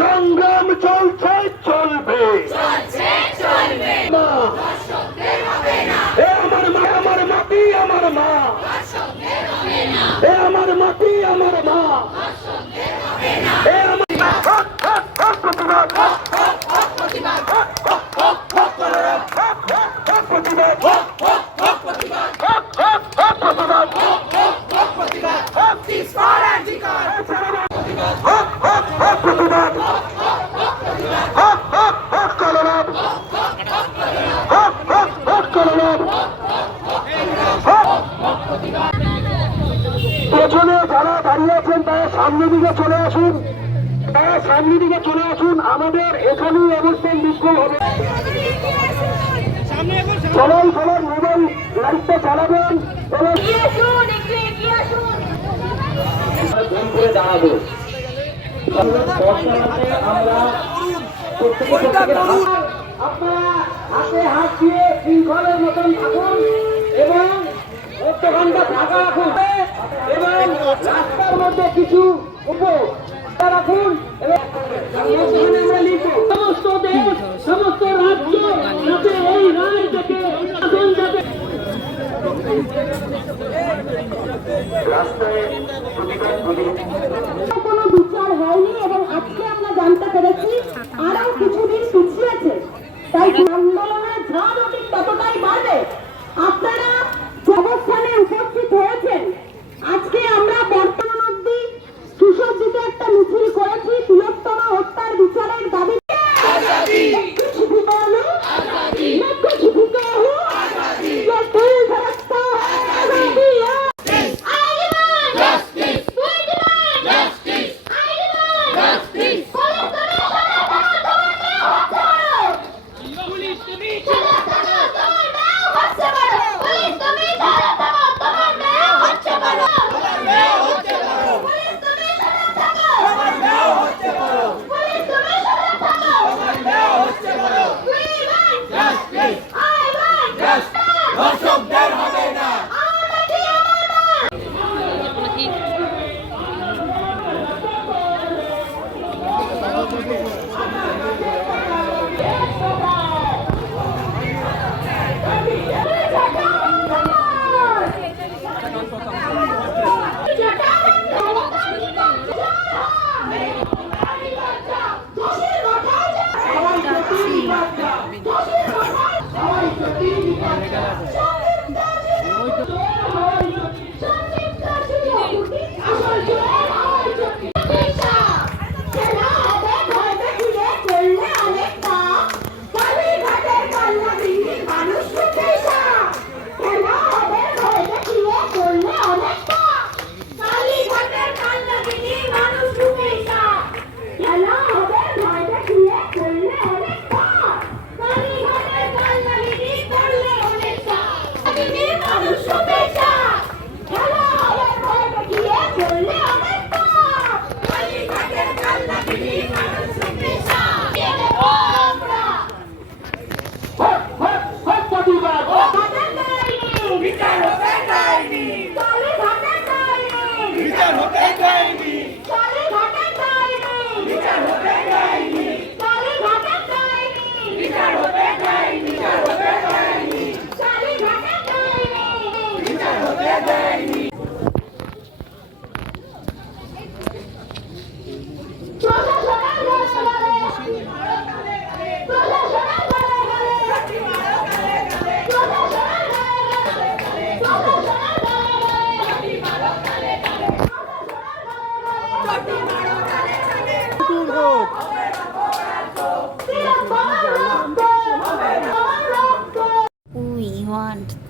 সংগ্রাম চলছে চলবে। আমার মা আমার মাটি আমার মা। আমার মাটি আমার মা। পেছনে যারা দাঁড়িয়ে আছেন তারা সামনের দিকে চলে আসুন। তারা সামনে দিকে চলে আসুন আমাদের এখানেই অবস্থান বিক্ষোভ হবে। সবাই সবার মোবাইল লাইটটা চালাবেন এবং এবং রাস্তার মধ্যে কিছু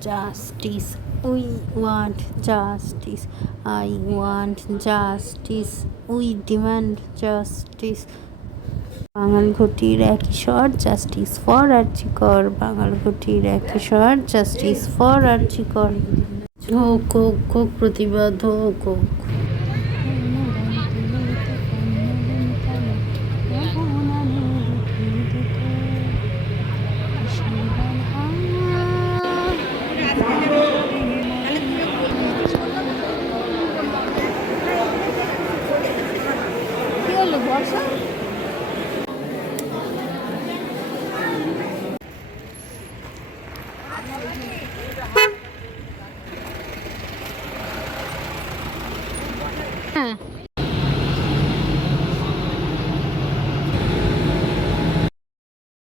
justice we want justice I want justice we demand justice বাঙাল ঘটির একই স্বর জাস্টিস ফর আর্চিকর বাঙাল ঘটির একই স্বর জাস্টিস ফর আর্চিকর হোক হোক হোক প্রতিবাদ, হোক হোক। বর্ষা?